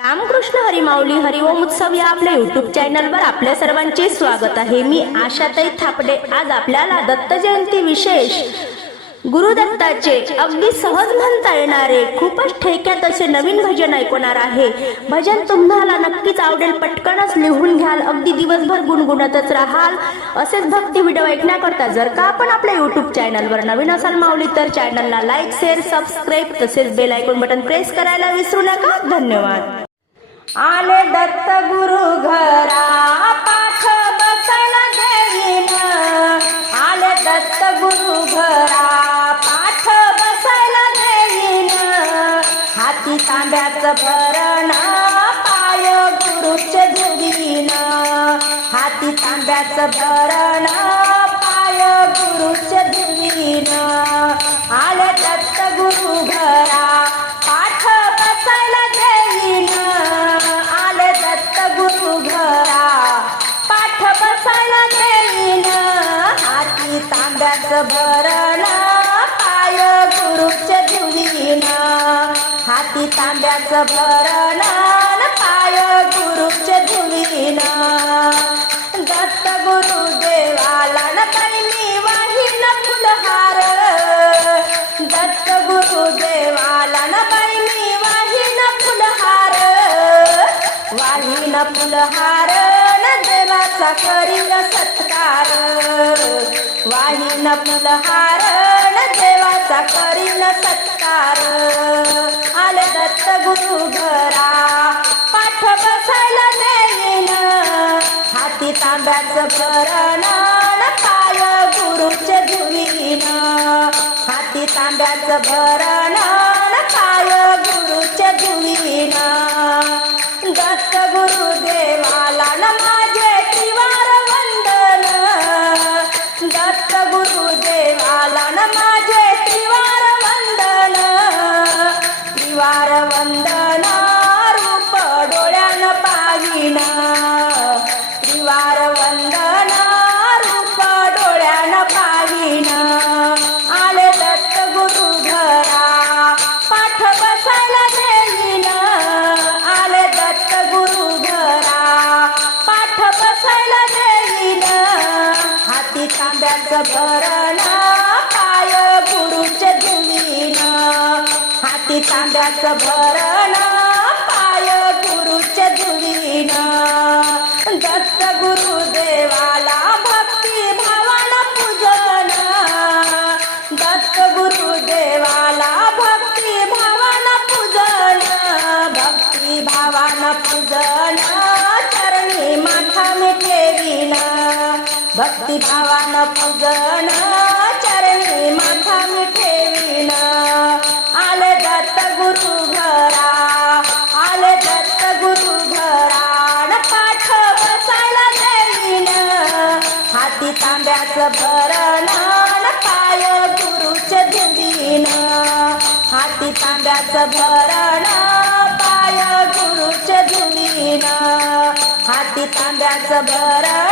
रामकृष्ण हरी माऊली हरिओम उत्सव या आपल्या युट्यूब चॅनलवर आपल्या सर्वांचे स्वागत आहे। मी आशाताई थापडे। आज आपल्याला दत्त जयंती विशेष गुरुदत्ताचे अगदी सहज म्हणता येणारे खूपच ठेक्यात असे नवीन भजन ऐकवणार आहे। भजन तुम्हाला नक्कीच आवडेल, पटकनच लिहून घ्याल, अगदी दिवसभर गुणगुणतच राहाल। असेच भक्ती व्हिडिओ ऐकण्याकरता जर का आपण आपल्या युट्यूब चॅनलवर नवीन असाल माऊली तर चॅनलला लाईक शेअर सबस्क्राईब तसेच बेल आयकॉन बटन प्रेस करायला विसरू नका। धन्यवाद। आले दत्त गुरु घरा पाठ बसायला देईन, आले दत्त गुरु घरा पाठ बसायला देईन। हाती तांब्याचं भरण पाय गुरुचे धुवीन, हाती तांब्याचं भरण पाय गुरुचे धुवीन। आले दत्त गुरु घरा पाठ बसायला देईन, आले दत्त गुरु घरा पाठ बसायला देईन। हाती तांब्याचं भरण पाय गुरुचे धुवीन, हाती तांब्याचं भरण पाय गुरुचे धुवीन। दत्त गुरु देवाला न बाई मी वाहीन फुलहार, दत्त गुरु देवाला न बाई मी वाहीन फुलहार, वाहीन फुलहार न देवाचा करीन सत्कार, वाहीन फुलहार न देवाचा करीन सत्कार। आले दत्त गुरु घरा पाठ बसायला देईन, हाती तांब्याचं भरण पाय गुरुचे धुवीन, हाती तांब्याचं भरण पाय गुरुचे धुवीन। दत्त गुरु देवाला न माझे त्रिवार वंदन, दत्त गुरु देवाला न माझे त्रिवार वंदन, त्रिवार वंदन रूप डोळ्यानं पाहीन, त्रिवार वंदन रूप डोळ्यानं पाहीन। आले दत्त गुरु घरा पाठ बसायला देईन, आले दत्त गुरु घरा पाठ बसायला देईन। हाती तांब्याचं भरण पाय गुरुचे धुवीन, हाती तांब्याचं भरण पाय गुरुचे धुवीन। दत्त गुरु देवाला भक्ती भावान पूजन, दत्त गुरु देवाला भक्ती भावान पूजन, भक्ती भावान पूजन चरणी माथा मी ठेवीन, भक्ती भावान पूजन चरणी माथा मी ठेवीन। आले दत्त गुरु घरा, आले दत्त गुरु घरा न पाठ बसायला देईन, हाती तांब्याचं भरण पाय गुरुचे धुवीन, हाती तांब्याचं भरण पाय गुरुचे धुवीन, हाती तांब्याचं भरण